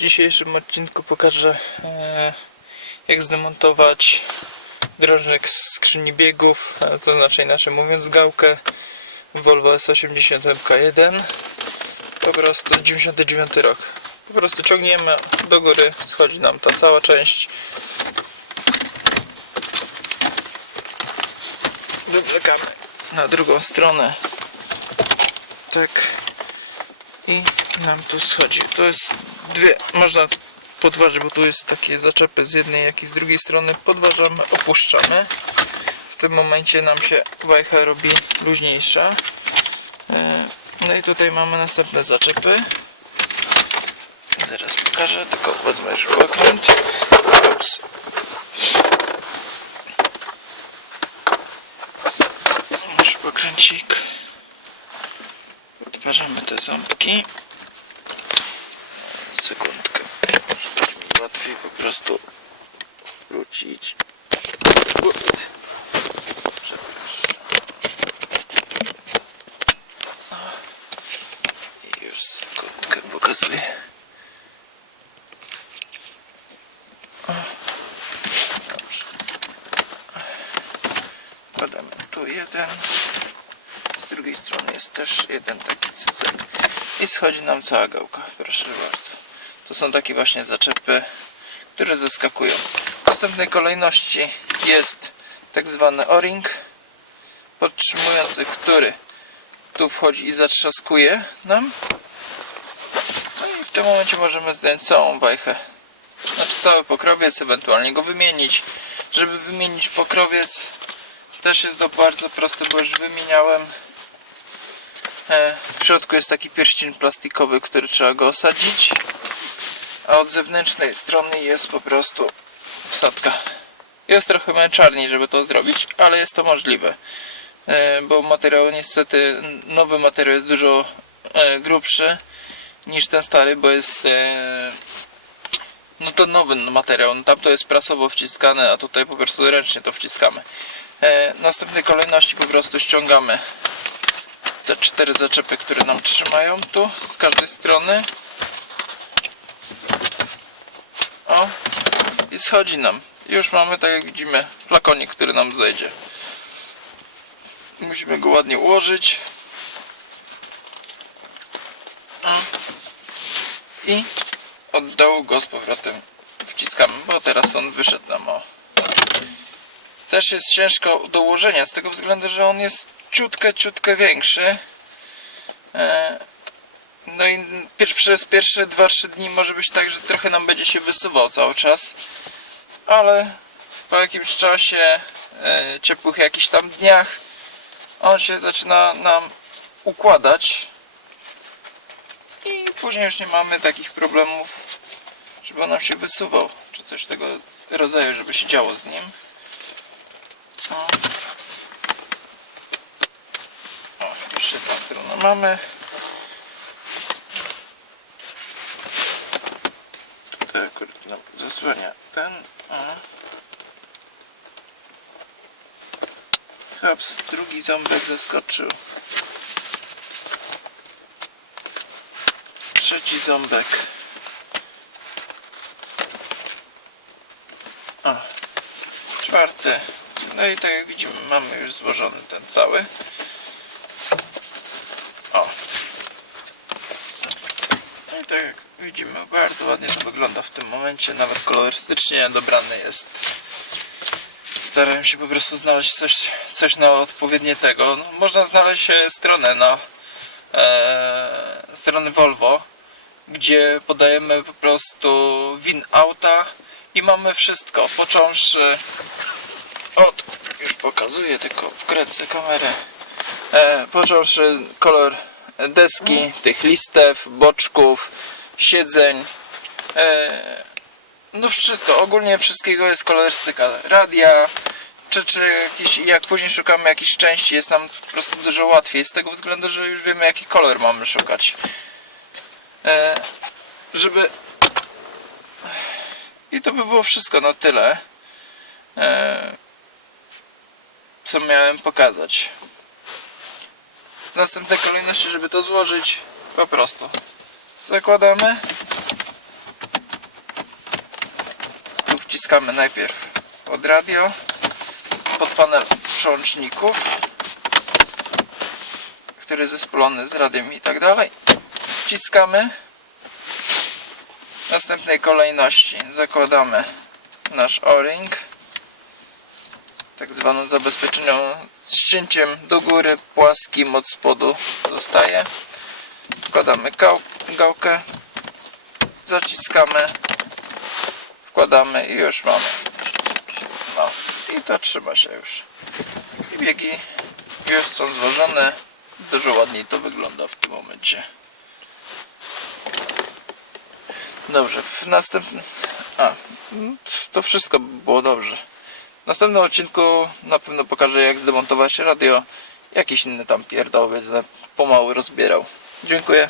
dzisiejszym odcinku pokażę e, jak zdemontować drążek z skrzyni biegów, to znaczy inaczej mówiąc gałkę Volvo S80 MK1 po prostu 99 rok. Po prostu ciągniemy do góry schodzi nam ta cała część. Wywlekamy na drugą stronę. Tak. I nam tu schodzi. To jest dwie, można podważyć, bo tu jest takie zaczepy z jednej jak i z drugiej strony. Podważamy, opuszczamy. W tym momencie nam się wajcha robi luźniejsza. E, No i tutaj mamy następne zaczepy. Teraz pokażę, tylko wezmę już okręt. Ups. Nasz pokręcik. Odważamy te ząbki. Sekundkę. Łatwiej po prostu wrócić. I już sekundkę pokazuję. Dobrze. Kładamy tu jeden. Z drugiej strony jest też jeden taki cycek. I schodzi nam cała gałka. Proszę bardzo. To są takie właśnie zaczepy, które zeskakują. W następnej kolejności jest tak zwany o-ring podtrzymujący, który tu wchodzi i zatrzaskuje nam. No i w tym momencie możemy zdjąć całą wajchę. Znaczy cały pokrowiec, ewentualnie go wymienić. Żeby wymienić pokrowiec też jest to bardzo proste, bo już wymieniałem. E, W środku jest taki pierścień plastikowy, który trzeba go osadzić. A od zewnętrznej strony jest po prostu wsadka. Jest trochę męczarni, żeby to zrobić, ale jest to możliwe. E, Bo materiał niestety, nowy materiał jest dużo e, grubszy niż ten stary, bo jest e, no to nowy materiał. No Tam to jest prasowo wciskane, a tutaj po prostu ręcznie to wciskamy. W następnej kolejności po prostu ściągamy te cztery zaczepy, które nam trzymają tu z każdej strony. I schodzi nam. Już mamy, tak jak widzimy, flakonik, który nam zejdzie. Musimy go ładnie ułożyć. I od dołu go z powrotem wciskamy, bo teraz on wyszedł nam o też jest ciężko do ułożenia z tego względu, że on jest ciutkę, ciutkę większy. E, No i pier- przez pierwsze 2-3 dni może być tak, że trochę nam będzie się wysuwał cały czas. Ale po jakimś czasie, e, ciepłych jakichś tam dniach, on się zaczyna nam układać. I później już nie mamy takich problemów, żeby on nam się wysuwał, czy coś tego rodzaju, żeby się działo z nim. O. O, już jedna strona mamy. Akurat nam zasłania ten. O. Hops, drugi ząbek zaskoczył. Trzeci ząbek. O. Czwarty. No i tak jak widzimy, mamy już złożony ten cały. O. No i tak jak widzimy, bardzo ładnie to wygląda w tym momencie. Nawet kolorystycznie dobrany jest. Starałem się po prostu znaleźć coś, coś na odpowiednie tego. No, można znaleźć e, stronę na e, strony Volvo, gdzie podajemy po prostu win auta i mamy wszystko, począwszy od, już pokazuję, tylko wkręcę kamerę. E, począwszy kolor deski, tych listew, boczków, siedzeń. E, no wszystko, ogólnie wszystkiego jest kolorystyka radia, czy, czy jakiś, jak później szukamy jakiejś części, jest nam po prostu dużo łatwiej, z tego względu, że już wiemy jaki kolor mamy szukać. E, żeby... I to by było wszystko na tyle. E, co miałem pokazać. W następnej kolejności, żeby to złożyć, po prostu zakładamy wciskamy najpierw pod radio, pod panel przełączników, który jest zespolony z radiem i tak dalej. Wciskamy. W następnej kolejności zakładamy nasz o-ring tak zwaną zabezpieczenioną z cięciem do góry, płaskim od spodu zostaje. Wkładamy gał, gałkę, zaciskamy, wkładamy i już mamy. No i to trzyma się już. I biegi już są złożone. Dużo ładniej to wygląda w tym momencie. Dobrze, w następnym... A, mm, to wszystko było dobrze. W następnym odcinku na pewno pokażę jak zdemontować radio. Jakiś inny tam pierdoły, będę pomału rozbierał. Dziękuję.